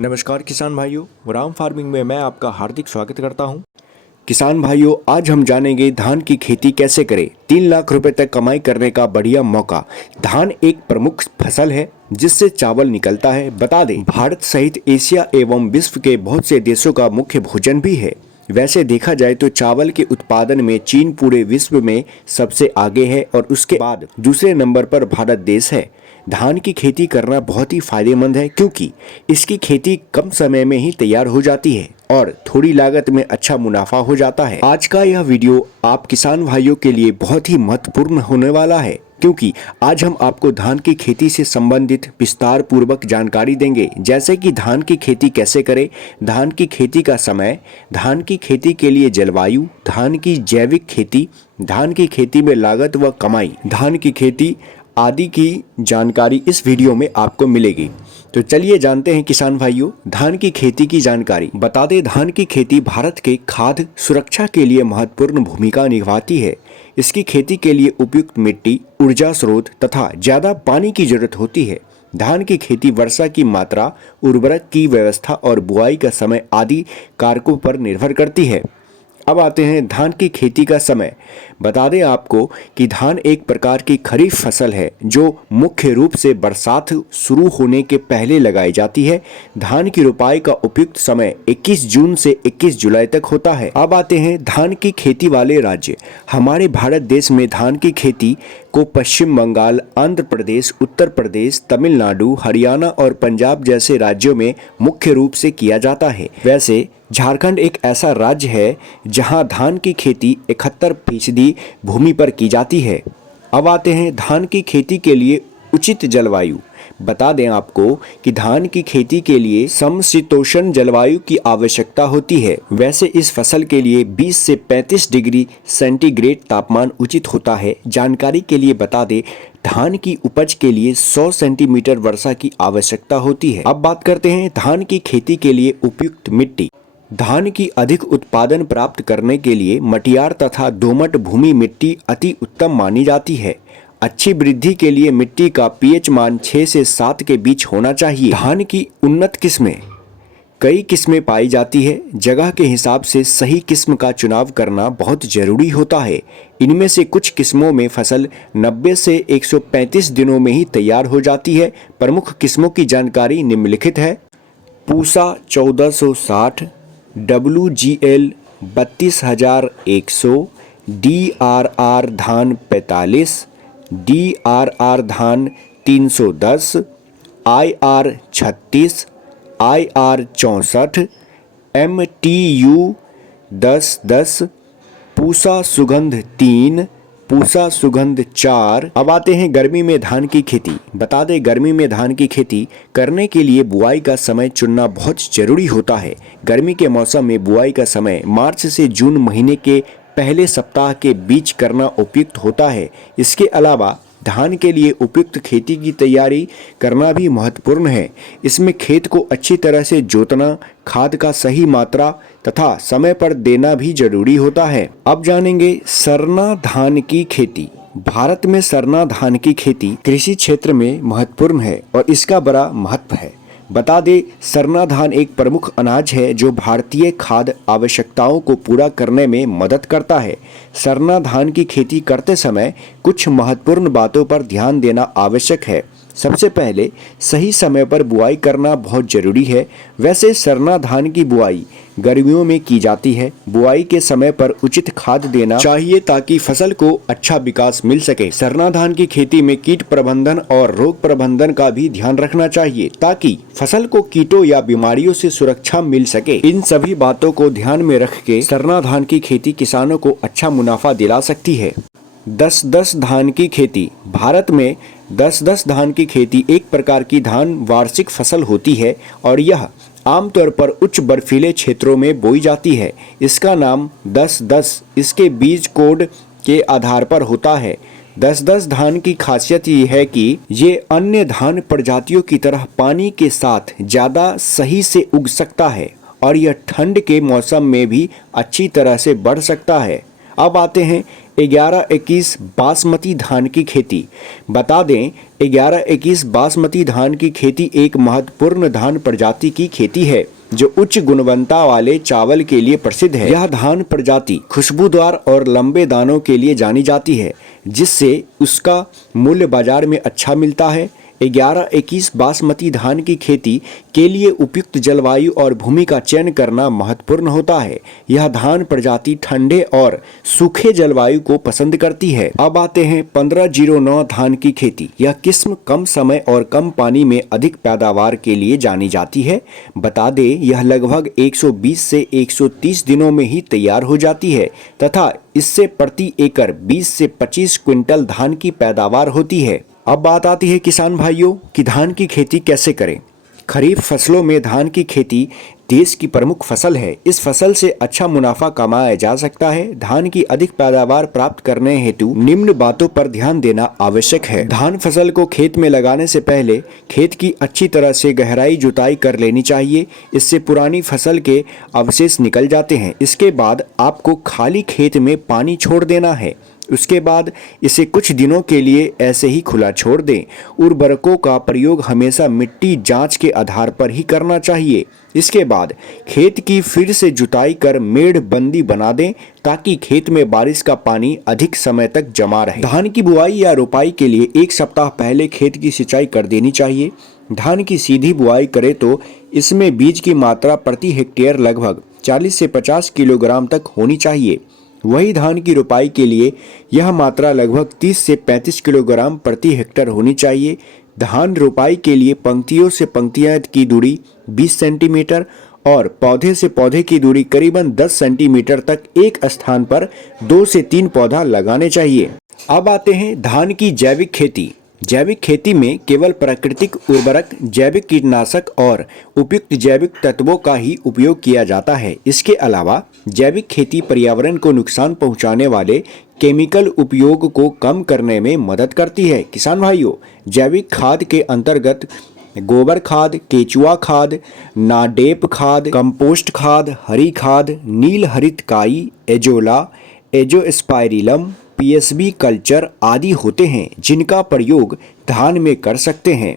नमस्कार किसान भाइयों, राम फार्मिंग में मैं आपका हार्दिक स्वागत करता हूं। किसान भाइयों, आज हम जानेंगे धान की खेती कैसे करें। 3 लाख रुपए तक कमाई करने का बढ़िया मौका। धान एक प्रमुख फसल है जिससे चावल निकलता है। बता दें, भारत सहित एशिया एवं विश्व के बहुत से देशों का मुख्य भोजन भी है। वैसे देखा जाए तो चावल के उत्पादन में चीन पूरे विश्व में सबसे आगे है और उसके बाद दूसरे नंबर पर भारत देश है। धान की खेती करना बहुत ही फायदेमंद है क्योंकि इसकी खेती कम समय में ही तैयार हो जाती है और थोड़ी लागत में अच्छा मुनाफा हो जाता है। आज का यह वीडियो आप किसान भाइयों के लिए बहुत ही महत्वपूर्ण होने वाला है क्योंकि आज हम आपको धान की खेती से संबंधित विस्तार पूर्वक जानकारी देंगे, जैसे कि धान की खेती कैसे करें, धान की खेती का समय, धान की खेती के लिए जलवायु, धान की जैविक खेती, धान की खेती में लागत व कमाई, धान की खेती आदि की जानकारी इस वीडियो में आपको मिलेगी। तो चलिए जानते हैं किसान भाइयों धान की खेती की जानकारी। बता दें, धान की खेती भारत के खाद्य सुरक्षा के लिए महत्वपूर्ण भूमिका निभाती है। इसकी खेती के लिए उपयुक्त मिट्टी, ऊर्जा स्रोत तथा ज्यादा पानी की जरूरत होती है। धान की खेती वर्षा की मात्रा, उर्वरक की व्यवस्था और बुआई का समय आदि कारकों पर निर्भर करती है। अब आते हैं धान की खेती का समय। बता दें आपको कि धान एक प्रकार की खरीफ फसल है जो मुख्य रूप से बरसात शुरू होने के पहले लगाई जाती है। धान की रोपाई का उपयुक्त समय 21 जून से 21 जुलाई तक होता है। अब आते हैं धान की खेती वाले राज्य। हमारे भारत देश में धान की खेती को पश्चिम बंगाल, आंध्र प्रदेश, उत्तर प्रदेश, तमिलनाडु, हरियाणा और पंजाब जैसे राज्यों में मुख्य रूप से किया जाता है। वैसे झारखंड एक ऐसा राज्य है जहां धान की खेती 71% भूमि पर की जाती है। अब आते हैं धान की खेती के लिए उचित जलवायु। बता दें आपको कि धान की खेती के लिए समशीतोष्ण जलवायु की आवश्यकता होती है। वैसे इस फसल के लिए 20 से 35 डिग्री सेंटीग्रेड तापमान उचित होता है। जानकारी के लिए बता दें, धान की उपज के लिए 100 सेंटीमीटर वर्षा की आवश्यकता होती है। अब बात करते हैं धान की खेती के लिए उपयुक्त मिट्टी। धान की अधिक उत्पादन प्राप्त करने के लिए मटियार तथा दोमट भूमि मिट्टी अति उत्तम मानी जाती है। अच्छी वृद्धि के लिए मिट्टी का पीएच मान 6 से 7 के बीच होना चाहिए। धान की उन्नत किस्में कई किस्में पाई जाती है। जगह के हिसाब से सही किस्म का चुनाव करना बहुत जरूरी होता है। इनमें से कुछ किस्मों में फसल 90 से 135 दिनों में ही तैयार हो जाती है। प्रमुख किस्मों की जानकारी निम्नलिखित है। पूसा 1460, WGL 32,100, DRR धान 45, DRR धान 310, IR 36, IR 64, MTU 1010, पूसा सुगंध 3, पूसा सुगंध 4। अब आते हैं गर्मी में धान की खेती। बता दें, गर्मी में धान की खेती करने के लिए बुआई का समय चुनना बहुत जरूरी होता है। गर्मी के मौसम में बुआई का समय मार्च से जून महीने के पहले सप्ताह के बीच करना उपयुक्त होता है। इसके अलावा धान के लिए उपयुक्त खेती की तैयारी करना भी महत्वपूर्ण है। इसमें खेत को अच्छी तरह से जोतना, खाद का सही मात्रा तथा समय पर देना भी जरूरी होता है। अब जानेंगे सरना धान की खेती। भारत में सरना धान की खेती कृषि क्षेत्र में महत्वपूर्ण है और इसका बड़ा महत्व है। बता दें, सरना धान एक प्रमुख अनाज है जो भारतीय खाद्य आवश्यकताओं को पूरा करने में मदद करता है। सरना धान की खेती करते समय कुछ महत्वपूर्ण बातों पर ध्यान देना आवश्यक है। सबसे पहले सही समय पर बुआई करना बहुत जरूरी है। वैसे सरना धान की बुआई गर्मियों में की जाती है। बुआई के समय पर उचित खाद देना चाहिए ताकि फसल को अच्छा विकास मिल सके। सरना धान की खेती में कीट प्रबंधन और रोग प्रबंधन का भी ध्यान रखना चाहिए ताकि फसल को कीटों या बीमारियों से सुरक्षा मिल सके। इन सभी बातों को ध्यान में रख के सरना धान की खेती किसानों को अच्छा मुनाफा दिला सकती है। 10-10 धान की खेती। भारत में 10-10 धान की खेती एक प्रकार की धान वार्षिक फसल होती है और यह आमतौर पर उच्च बर्फीले क्षेत्रों में बोई जाती है। इसका नाम 10-10 इसके बीज कोड के आधार पर होता है। 10-10 धान की खासियत ये है कि ये अन्य धान प्रजातियों की तरह पानी के साथ ज़्यादा सही से उग सकता है और यह ठंड के मौसम में भी अच्छी तरह से बढ़ सकता है। अब आते हैं 11-21 बासमती धान की खेती। बता दें 11-21 बासमती धान की खेती एक महत्वपूर्ण धान प्रजाति की खेती है जो उच्च गुणवत्ता वाले चावल के लिए प्रसिद्ध है। यह धान प्रजाति खुशबूदार और लंबे दानों के लिए जानी जाती है, जिससे उसका मूल्य बाजार में अच्छा मिलता है। 11-21 बासमती धान की खेती के लिए उपयुक्त जलवायु और भूमि का चयन करना महत्वपूर्ण होता है। यह धान प्रजाति ठंडे और सूखे जलवायु को पसंद करती है। अब आते हैं 1509 धान की खेती। यह किस्म कम समय और कम पानी में अधिक पैदावार के लिए जानी जाती है। बता दें यह लगभग 120 से 130 दिनों में ही तैयार हो जाती है तथा इससे प्रति एकड़ 20 से 25 क्विंटल धान की पैदावार होती है। अब बात आती है किसान भाइयों कि धान की खेती कैसे करें। खरीफ फसलों में धान की खेती देश की प्रमुख फसल है। इस फसल से अच्छा मुनाफा कमाया जा सकता है। धान की अधिक पैदावार प्राप्त करने हेतु निम्न बातों पर ध्यान देना आवश्यक है। धान फसल को खेत में लगाने से पहले खेत की अच्छी तरह से गहराई जुताई कर लेनी चाहिए। इससे पुरानी फसल के अवशेष निकल जाते हैं। इसके बाद आपको खाली खेत में पानी छोड़ देना है। उसके बाद इसे कुछ दिनों के लिए ऐसे ही खुला छोड़ दें। उर्वरकों का प्रयोग हमेशा मिट्टी जांच के आधार पर ही करना चाहिए। इसके बाद खेत की फिर से जुताई कर मेड़ बंदी बना दें ताकि खेत में बारिश का पानी अधिक समय तक जमा रहे। धान की बुआई या रोपाई के लिए एक सप्ताह पहले खेत की सिंचाई कर देनी चाहिए। धान की सीधी बुआई करें तो इसमें बीज की मात्रा प्रति हेक्टेयर लगभग 40 से 50 किलोग्राम तक होनी चाहिए। वही धान की रोपाई के लिए यह मात्रा लगभग 30 से 35 किलोग्राम प्रति हेक्टेयर होनी चाहिए। धान रोपाई के लिए पंक्तियों से पंक्तियां की दूरी 20 सेंटीमीटर और पौधे से पौधे की दूरी करीबन 10 सेंटीमीटर तक एक स्थान पर 2 से 3 पौधा लगाने चाहिए। अब आते हैं धान की जैविक खेती। जैविक खेती में केवल प्राकृतिक उर्वरक, जैविक कीटनाशक और उपयुक्त जैविक तत्वों का ही उपयोग किया जाता है। इसके अलावा जैविक खेती पर्यावरण को नुकसान पहुंचाने वाले केमिकल उपयोग को कम करने में मदद करती है। किसान भाइयों, जैविक खाद के अंतर्गत गोबर खाद, केचुआ खाद, नाडेप खाद, कंपोस्ट खाद, हरी खाद, नील हरित काई, एजोला, एजोस्पाइरिलम, पीएसबी कल्चर आदि होते हैं जिनका प्रयोग धान में कर सकते हैं।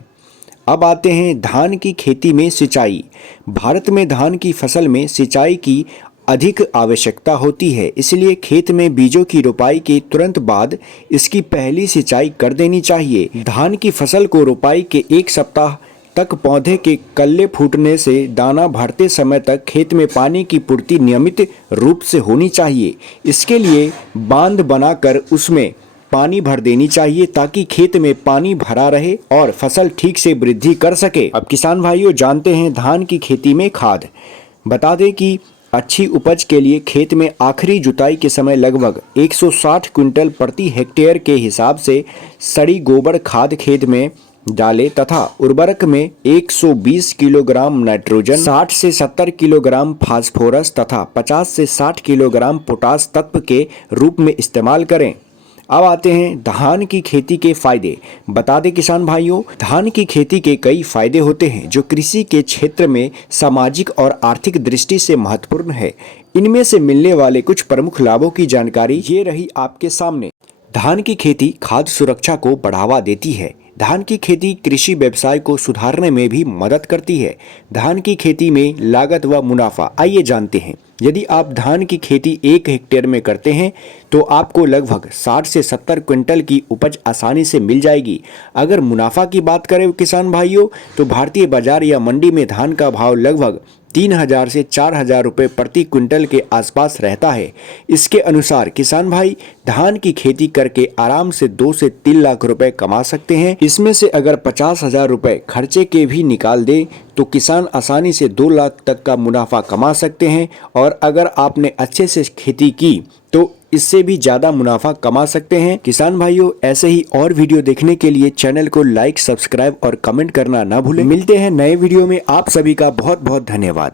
अब आते हैं धान की खेती में सिंचाई। भारत में धान की फसल में सिंचाई की अधिक आवश्यकता होती है, इसलिए खेत में बीजों की रोपाई के तुरंत बाद इसकी पहली सिंचाई कर देनी चाहिए। धान की फसल को रोपाई के एक सप्ताह तक पौधे के कल्ले फूटने से दाना भरते समय तक खेत में पानी की पूर्ति नियमित रूप से होनी चाहिए। इसके लिए बांध बनाकर उसमें पानी भर देनी चाहिए ताकि खेत में पानी भरा रहे और फसल ठीक से वृद्धि कर सके। अब किसान भाइयों जानते हैं धान की खेती में खाद। बता दें कि अच्छी उपज के लिए खेत में आखिरी जुताई के समय लगभग 160 क्विंटल प्रति हेक्टेयर के हिसाब से सड़ी गोबर खाद खेत में डालें तथा उर्वरक में 120 किलोग्राम नाइट्रोजन, 60 से 70 किलोग्राम फास्फोरस तथा 50 से 60 किलोग्राम पोटास तत्व के रूप में इस्तेमाल करें। अब आते हैं धान की खेती के फायदे। बता दें किसान भाइयों, धान की खेती के कई फायदे होते हैं जो कृषि के क्षेत्र में सामाजिक और आर्थिक दृष्टि से महत्वपूर्ण है। इनमें से मिलने वाले कुछ प्रमुख लाभों की जानकारी ये रही आपके सामने। धान की खेती खाद्य सुरक्षा को बढ़ावा देती है। धान की खेती कृषि व्यवसाय को सुधारने में भी मदद करती है। धान की खेती में लागत व मुनाफा आइए जानते हैं। यदि आप धान की खेती 1 हेक्टेयर में करते हैं तो आपको लगभग 60 से 70 क्विंटल की उपज आसानी से मिल जाएगी। अगर मुनाफा की बात करें किसान भाइयों तो भारतीय बाजार या मंडी में धान का भाव लगभग 3000 से 4000 रुपये प्रति क्विंटल के आसपास रहता है। इसके अनुसार किसान भाई धान की खेती करके आराम से 2 से 3 लाख रुपए कमा सकते हैं। इसमें से अगर 50,000 रुपये खर्चे के भी निकाल दें तो किसान आसानी से 2 लाख तक का मुनाफा कमा सकते हैं। और अगर आपने अच्छे से खेती की तो इससे भी ज़्यादा मुनाफा कमा सकते हैं। किसान भाइयों, ऐसे ही और वीडियो देखने के लिए चैनल को लाइक, सब्सक्राइब और कमेंट करना ना भूलें। मिलते हैं नए वीडियो में। आप सभी का बहुत बहुत धन्यवाद।